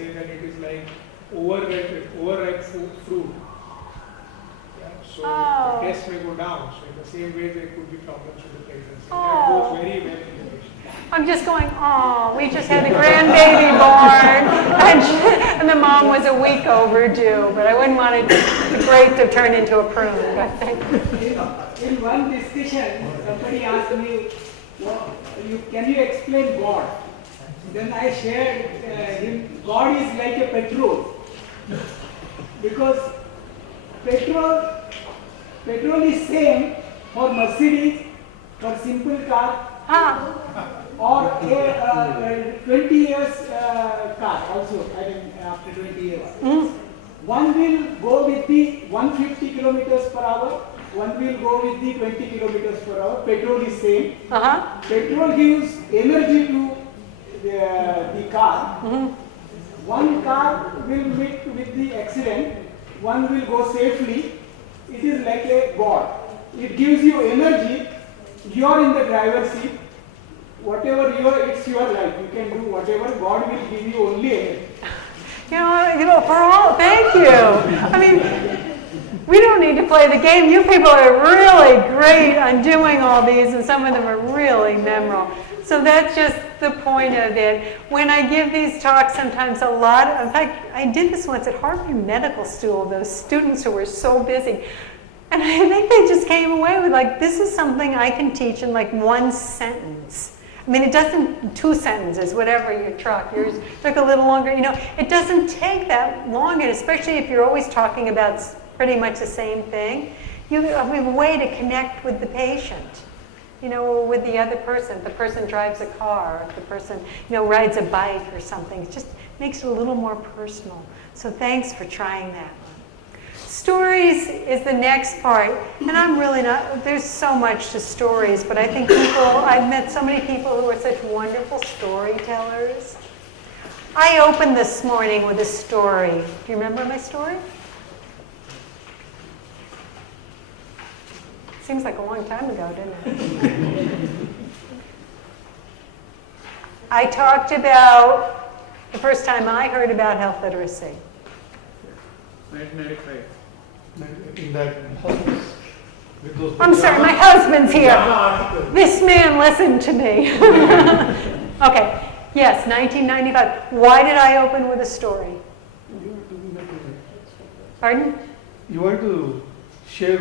say that it is like overripe fruit. Yeah, so the test may go down. So in the same way, there could be problems with the pregnancy. That goes very well in the patient. I'm just going, oh, we just had a grandbaby born, and the mom was a week overdue, but I wouldn't want it the grape to turn into a prune. In one discussion, somebody asked me, well, can you explain God? Then I shared him, God is like a petrol. Because petrol is same for Mercedes, for simple car, or a 20 years car also, I mean, after 20 years. One will go with the 150 kilometers per hour, one will go with the 20 kilometers per hour. Petrol is same. Petrol gives energy to the car. One car will meet with the accident, one will go safely. It is like a God. It gives you energy. You are in the driver's seat. Whatever it's your life. You can do whatever. God will give you only energy. For all, thank you. I mean, we don't need to play the game. You people are really great on doing all these, and some of them are really memorable. So that's just the point of it. When I give these talks, sometimes in fact, I did this once at Harvard Medical School, those students who were so busy. And I think they just came away with like, this is something I can teach in like one sentence. I mean, it doesn't, 2 sentences, whatever your truck, yours took a little longer. It doesn't take that long, and especially if you're always talking about pretty much the same thing, you have a way to connect with the patient, or with the other person. If the person drives a car, if the person, rides a bike or something, it just makes it a little more personal. So thanks for trying that. Stories is the next part, and I'm really not, there's so much to stories, but I think I've met so many people who are such wonderful storytellers. I opened this morning with a story. Do you remember my story? Seems like a long time ago, didn't it? I talked about the first time I heard about health literacy. 1995. In that hospice with those. I'm sorry, my husband's here. This man listened to me. Okay, yes, 1995. Why did I open with a story? Pardon? You want to share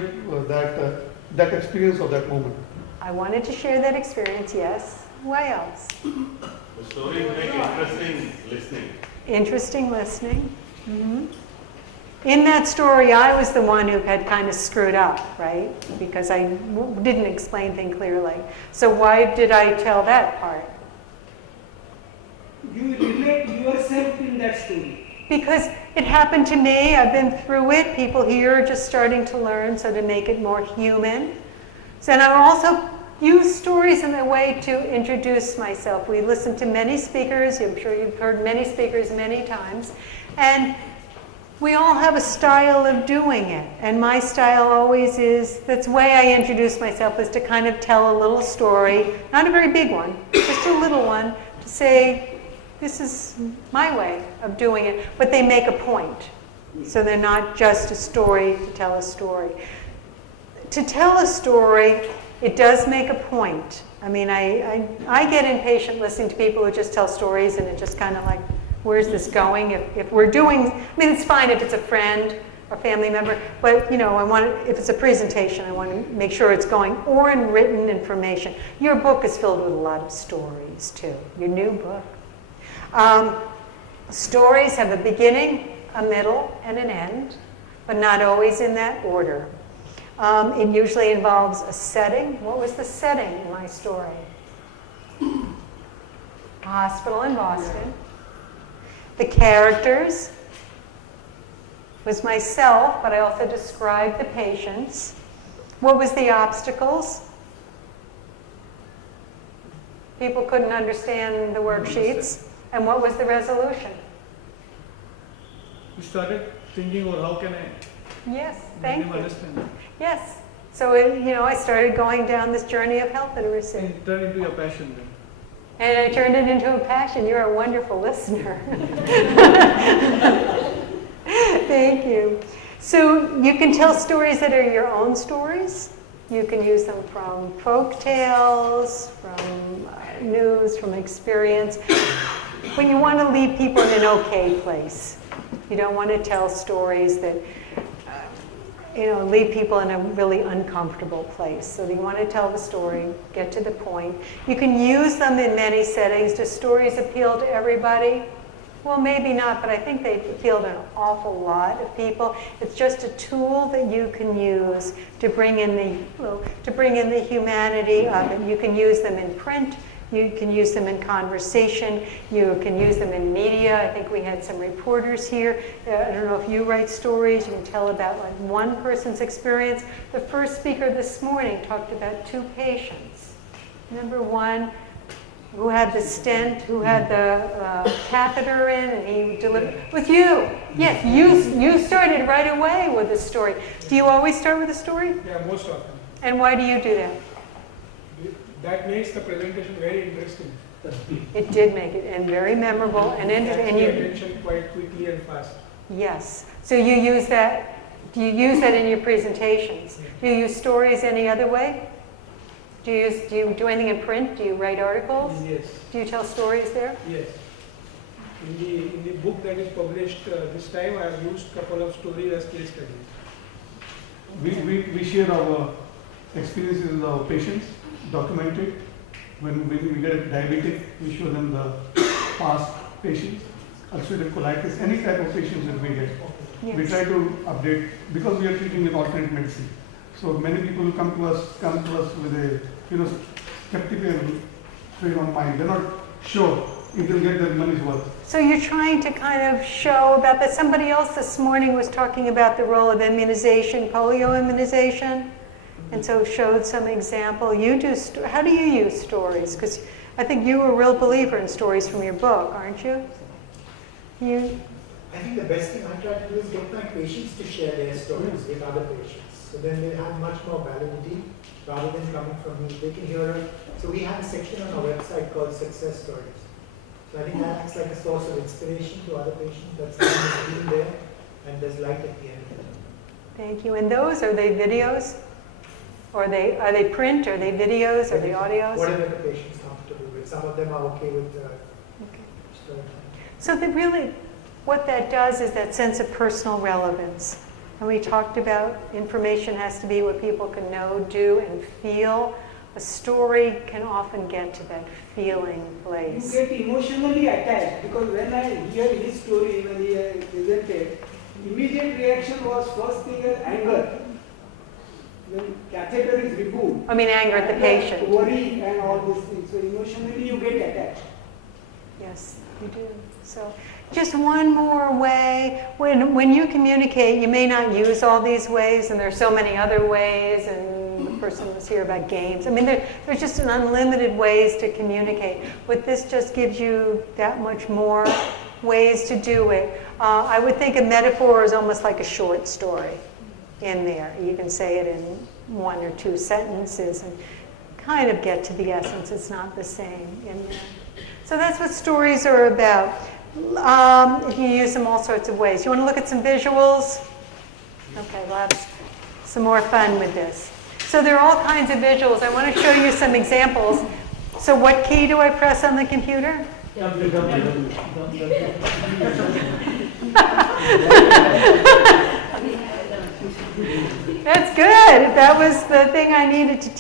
that experience of that moment. I wanted to share that experience, yes. Why else? The story is like interesting listening. Interesting listening. Mm-hmm. In that story, I was the one who had kind of screwed up, right? Because I didn't explain things clearly. So why did I tell that part? You relate yourself in that story. Because it happened to me, I've been through it, people here are just starting to learn, so to make it more human. So, and I also use stories in a way to introduce myself. We listen to many speakers, I'm sure you've heard many speakers many times, and we all have a style of doing it. And my style always is, that's the way I introduce myself, is to kind of tell a little story, not a very big one, just a little one, to say, this is my way of doing it, but they make a point. So they're not just a story to tell a story. To tell a story, it does make a point. I mean, I get impatient listening to people who just tell stories and it just kind of like, where's this going? If we're doing, I mean, it's fine if it's a friend or family member, but if it's a presentation, I want to make sure it's going, or in written information. Your book is filled with a lot of stories too, your new book. Stories have a beginning, a middle, and an end, but not always in that order. It usually involves a setting. What was the setting in my story? A hospital in Boston. The characters was myself, but I also described the patients. What was the obstacles? People couldn't understand the worksheets. And what was the resolution? You started thinking, well, how can I Yes, make thank them you. understand? Yes. So, I started going down this journey of health literacy. And turn into your passion then. And I turned it into a passion. You're a wonderful listener. So you can tell stories that are your own stories. You can use them from folk tales, from news, from experience. But you want to leave people in an okay place. You don't want to tell stories that leave people in a really uncomfortable place. So you want to tell the story, get to the point. You can use them in many settings. Do stories appeal to everybody? Well, maybe not, but I think they appeal to an awful lot of people. It's just a tool that you can use to bring in the humanity of it. You can use them in print. You can use them in conversation. You can use them in media. I think we had some reporters here. I don't know if you write stories. You can tell about like one person's experience. The first speaker this morning talked about 2 patients. Number one, who had the stent, who had the catheter in, and he delivered. With you. Yes, you started right away with a story. Do you always start with a story? Yeah, most often. And why do you do that? That makes the presentation very interesting. It did make it, and very memorable, and interesting. And you attention quite quickly and fast. Yes. So you use that. Do you use that in your presentations? Do you use stories any other way? Do you do anything in print? Do you write articles? Yes. Do you tell stories there? Yes. In the book that is published this time, I have used a couple of stories as case studies. We share our experiences with our patients, documented. When we get a diabetic, we show them the past patients, ulcerative colitis, any type of patients that we get. Yes. We try to update because we are treating with alternate medicine. So many people who come to us with a skeptical frame of mind. They're not sure if they'll get their money's worth. So you're trying to kind of show about that. Somebody else this morning was talking about the role of immunization, polio immunization, and so showed some example. You do. How do you use stories? Because I think you're a real believer in stories from your book, aren't you? I think the best thing I try to do is get my patients to share their stories with other patients. So then they have much more validity rather than coming from me. They can hear it. So we have a section on our website called Success Stories. So I think that acts like a source of inspiration to other patients. That's being there, and there's light at the end of it. Thank you. And those, are they videos? Or are they print? Are they videos? Are they audios? Whatever the patient's comfortable with. Some of them are okay with storytelling. So what that does is that sense of personal relevance. And we talked about information has to be what people can know, do, and feel. A story can often get to that feeling place. You get emotionally attached because when I hear his story, when he presented, immediate reaction was first thing is anger. When catheter is removed. I mean anger at the patient. Worry and all these things. So emotionally you get attached. Yes, you do. So just one more way. When you communicate, you may not use all these ways, and there's so many other ways, and the person was here about games. I mean, there's just an unlimited ways to communicate. But this just gives you that much more ways to do it. I would think a metaphor is almost like a short story in there. You can say it in 1 or 2 sentences and kind of get to the essence. It's not the same in there. So that's what stories are about. You use them all sorts of ways. You want to look at some visuals? Okay, we'll have some more fun with this. So there are all kinds of visuals. I want to show you some examples. So what key do I press on the computer? That's good. That was the thing I needed to teach.